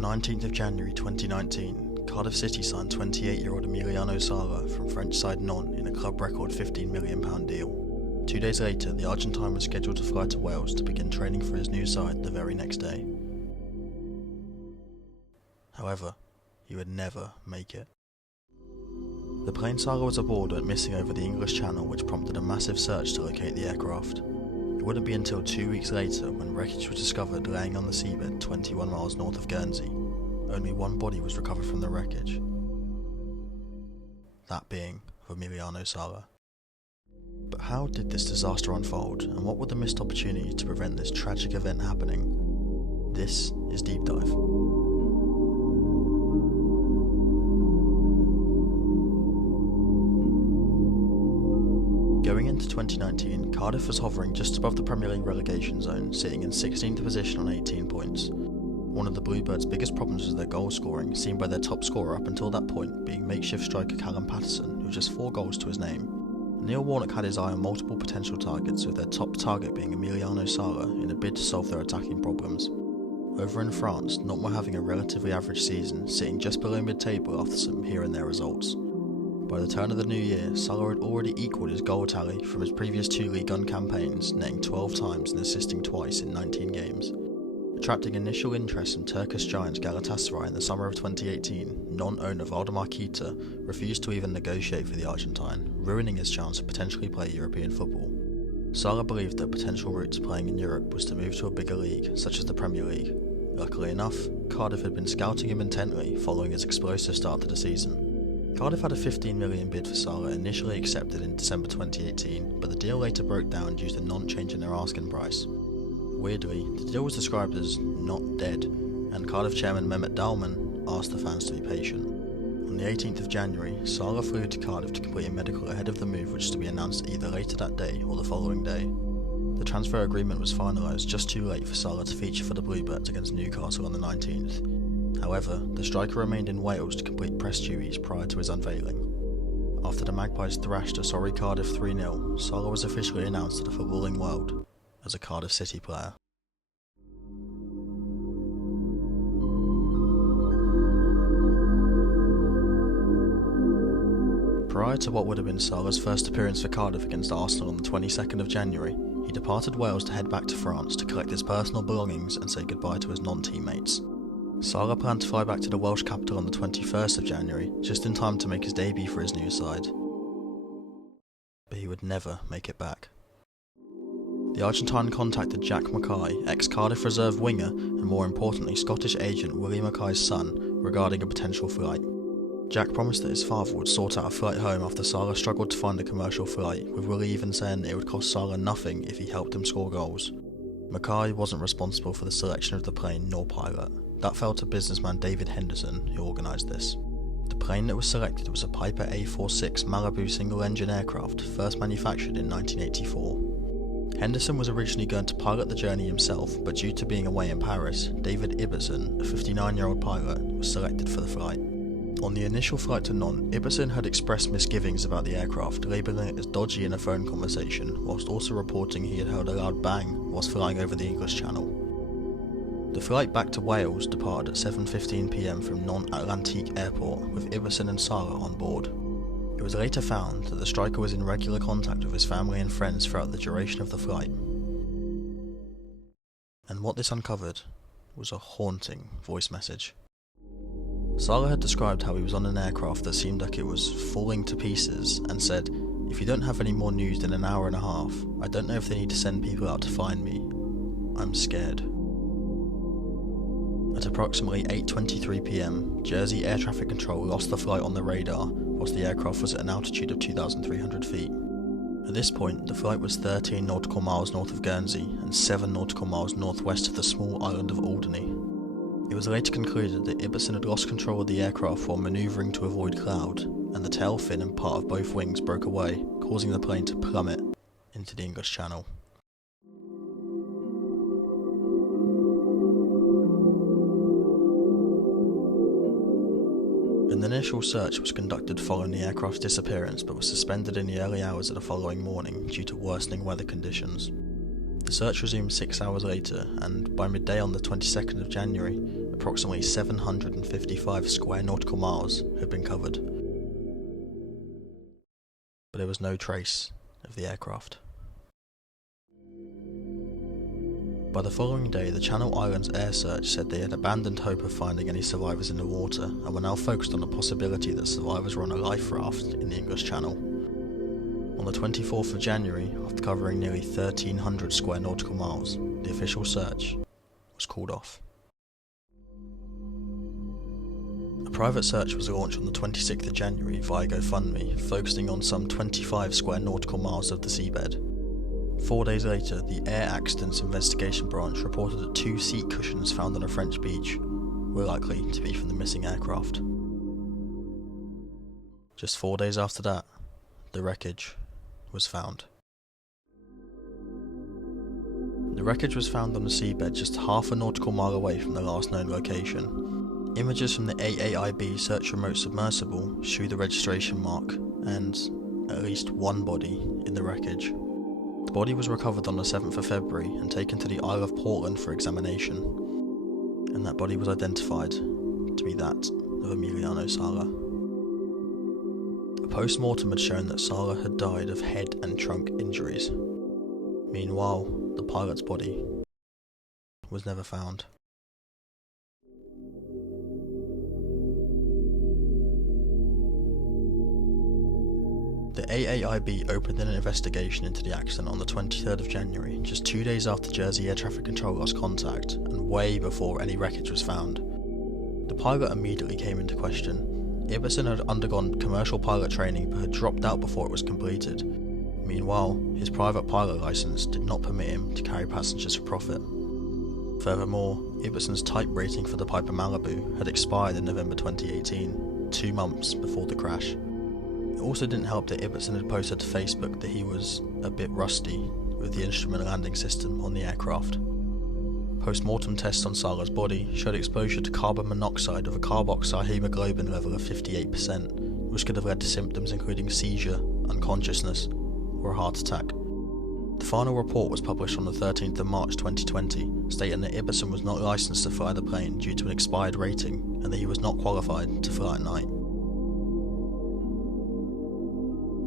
the 19th of January 2019, Cardiff City signed 28-year-old Emiliano Sala from French side Nantes in a club record £15 million deal. 2 days later, the Argentine was scheduled to fly to Wales to begin training for his new side the very next day. However, he would never make it. The plane Sala was aboard went missing over the English Channel, which prompted a massive search to locate the aircraft. It wouldn't be until 2 weeks later when wreckage was discovered laying on the seabed 21 miles north of Guernsey. Only one body was recovered from the wreckage. That being of Emiliano Sala. But how did this disaster unfold, and what were the missed opportunities to prevent this tragic event happening? This is Deep Dive. Going into 2019, Cardiff was hovering just above the Premier League relegation zone, sitting in 16th position on 18 points. One of the Bluebirds' biggest problems was their goal scoring, seen by their top scorer up until that point being makeshift striker Callum Patterson, with just 4 goals to his name. Neil Warnock had his eye on multiple potential targets, with their top target being Emiliano Sala in a bid to solve their attacking problems. Over in France, Nantes were having a relatively average season, sitting just below mid-table after some here and there results. By the turn of the new year, Sala had already equalled his goal tally from his previous 2 League One campaigns, netting 12 times and assisting twice in 19 games. Attracting initial interest from Turkish giants Galatasaray in the summer of 2018, non-owner Valdemar Kita refused to even negotiate for the Argentine, ruining his chance to potentially play European football. Sala believed that a potential route to playing in Europe was to move to a bigger league, such as the Premier League. Luckily enough, Cardiff had been scouting him intently following his explosive start to the season. Cardiff had a £15 million bid for Sala initially accepted in December 2018, but the deal later broke down due to Nantes changing their asking price. Weirdly, the deal was described as not dead, and Cardiff chairman Mehmet Dalman asked the fans to be patient. On the 18th of January, Sala flew to Cardiff to complete a medical ahead of the move, which was to be announced either later that day or the following day. The transfer agreement was finalised just too late for Sala to feature for the Bluebirds against Newcastle on the 19th. However, the striker remained in Wales to complete press duties prior to his unveiling. After the Magpies thrashed a sorry Cardiff 3-0, Sala was officially announced to the footballing world as a Cardiff City player. Prior to what would have been Sala's first appearance for Cardiff against Arsenal on the 22nd of January, he departed Wales to head back to France to collect his personal belongings and say goodbye to his non-teammates. Sala planned to fly back to the Welsh capital on the 21st of January, just in time to make his debut for his new side. But he would never make it back. The Argentine contacted Jack Mackay, ex-Cardiff reserve winger and more importantly Scottish agent Willie Mackay's son, regarding a potential flight. Jack promised that his father would sort out a flight home after Sala struggled to find a commercial flight, with Willie even saying it would cost Sala nothing if he helped him score goals. Mackay wasn't responsible for the selection of the plane nor pilot. That fell to businessman David Henderson, who organised this. The plane that was selected was a Piper A46 Malibu single-engine aircraft, first manufactured in 1984. Henderson was originally going to pilot the journey himself, but due to being away in Paris, David Ibbotson, a 59-year-old pilot, was selected for the flight. On the initial flight to Nantes, Ibbotson had expressed misgivings about the aircraft, labelling it as dodgy in a phone conversation, whilst also reporting he had heard a loud bang whilst flying over the English Channel. The flight back to Wales departed at 7:15 p.m. from Nantes Atlantique Airport, with Ibbotson and Sala on board. It was later found that the striker was in regular contact with his family and friends throughout the duration of the flight. And what this uncovered was a haunting voice message. Sala had described how he was on an aircraft that seemed like it was falling to pieces and said, "If you don't have any more news in an hour and a half, I don't know if they need to send people out to find me. I'm scared." At approximately 8:23 p.m, Jersey Air Traffic Control lost the flight on the radar whilst the aircraft was at an altitude of 2,300 feet. At this point, the flight was 13 nautical miles north of Guernsey and 7 nautical miles northwest of the small island of Alderney. It was later concluded that Ibbotson had lost control of the aircraft while manoeuvring to avoid cloud, and the tail fin and part of both wings broke away, causing the plane to plummet into the English Channel. An initial search was conducted following the aircraft's disappearance, but was suspended in the early hours of the following morning due to worsening weather conditions. The search resumed 6 hours later, and by midday on the 22nd of January, approximately 755 square nautical miles had been covered. But there was no trace of the aircraft. By the following day, the Channel Islands Air Search said they had abandoned hope of finding any survivors in the water and were now focused on the possibility that survivors were on a life raft in the English Channel. On the 24th of January, after covering nearly 1,300 square nautical miles, the official search was called off. A private search was launched on the 26th of January via GoFundMe, focusing on some 25 square nautical miles of the seabed. 4 days later, the Air Accidents Investigation Branch reported that 2 seat cushions found on a French beach were likely to be from the missing aircraft. Just 4 days after that, the wreckage was found. The wreckage was found on the seabed just half a nautical mile away from the last known location. Images from the AAIB Search Remote Submersible show the registration mark and at least one body in the wreckage. The body was recovered on the 7th of February and taken to the Isle of Portland for examination, and that body was identified to be that of Emiliano Sala. A post-mortem had shown that Sala had died of head and trunk injuries. Meanwhile, the pilot's body was never found. The AAIB opened an investigation into the accident on the 23rd of January, just 2 days after Jersey Air Traffic Control lost contact, and way before any wreckage was found. The pilot immediately came into question. Ibbotson had undergone commercial pilot training but had dropped out before it was completed. Meanwhile, his private pilot licence did not permit him to carry passengers for profit. Furthermore, Ibbotson's type rating for the Piper Malibu had expired in November 2018, 2 months before the crash. It also didn't help that Ibbotson had posted to Facebook that he was a bit rusty with the instrument landing system on the aircraft. Post-mortem tests on Sala's body showed exposure to carbon monoxide of a carboxyl hemoglobin level of 58%, which could have led to symptoms including seizure, unconsciousness, or a heart attack. The final report was published on the 13th of March 2020, stating that Ibbotson was not licensed to fly the plane due to an expired rating and that he was not qualified to fly at night.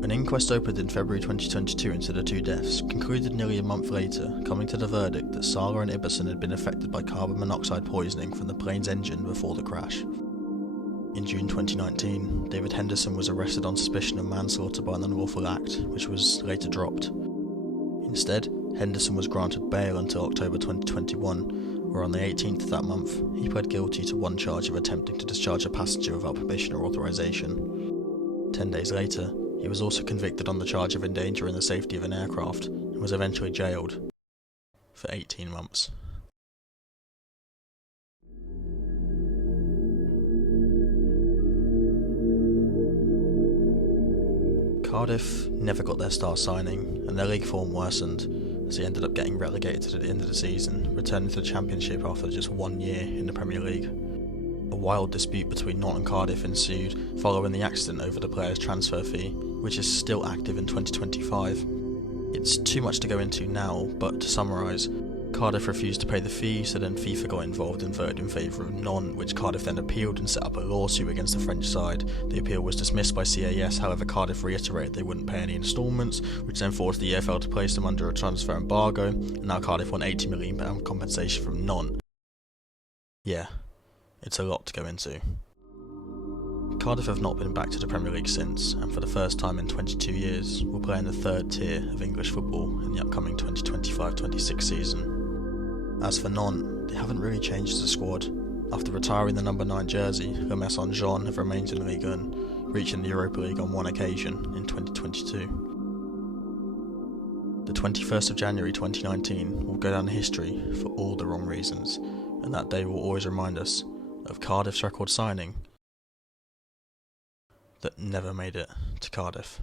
An inquest opened in February 2022 into the 2 deaths concluded nearly a month later, coming to the verdict that Sala and Ibbotson had been affected by carbon monoxide poisoning from the plane's engine before the crash. In June 2019, David Henderson was arrested on suspicion of manslaughter by an unlawful act, which was later dropped. Instead, Henderson was granted bail until October 2021, where on the 18th of that month, he pled guilty to 1 charge of attempting to discharge a passenger without permission or authorization. 10 days later, he was also convicted on the charge of endangering the safety of an aircraft and was eventually jailed for 18 months. Cardiff never got their star signing, and their league form worsened as they ended up getting relegated at the end of the season, returning to the Championship after just 1 year in the Premier League. A wild dispute between Nantes and Cardiff ensued following the accident over the player's transfer fee, which is still active in 2025. It's too much to go into now, but to summarise, Cardiff refused to pay the fee, so then FIFA got involved and voted in favour of Nantes, which Cardiff then appealed and set up a lawsuit against the French side. The appeal was dismissed by CAS, however Cardiff reiterated they wouldn't pay any instalments, which then forced the EFL to place them under a transfer embargo, and now Cardiff won £80 million compensation from Nantes. Yeah, it's a lot to go into. Cardiff have not been back to the Premier League since, and for the first time in 22 years, will play in the 3rd tier of English football in the upcoming 2025-26 season. As for Nantes, they haven't really changed as a squad. After retiring the number 9 jersey, Le Messon-Jean have remained in Ligue 1, reaching the Europa League on 1 occasion in 2022. The 21st of January 2019 will go down in history for all the wrong reasons, and that day will always remind us of Cardiff's record signing that never made it to Cardiff.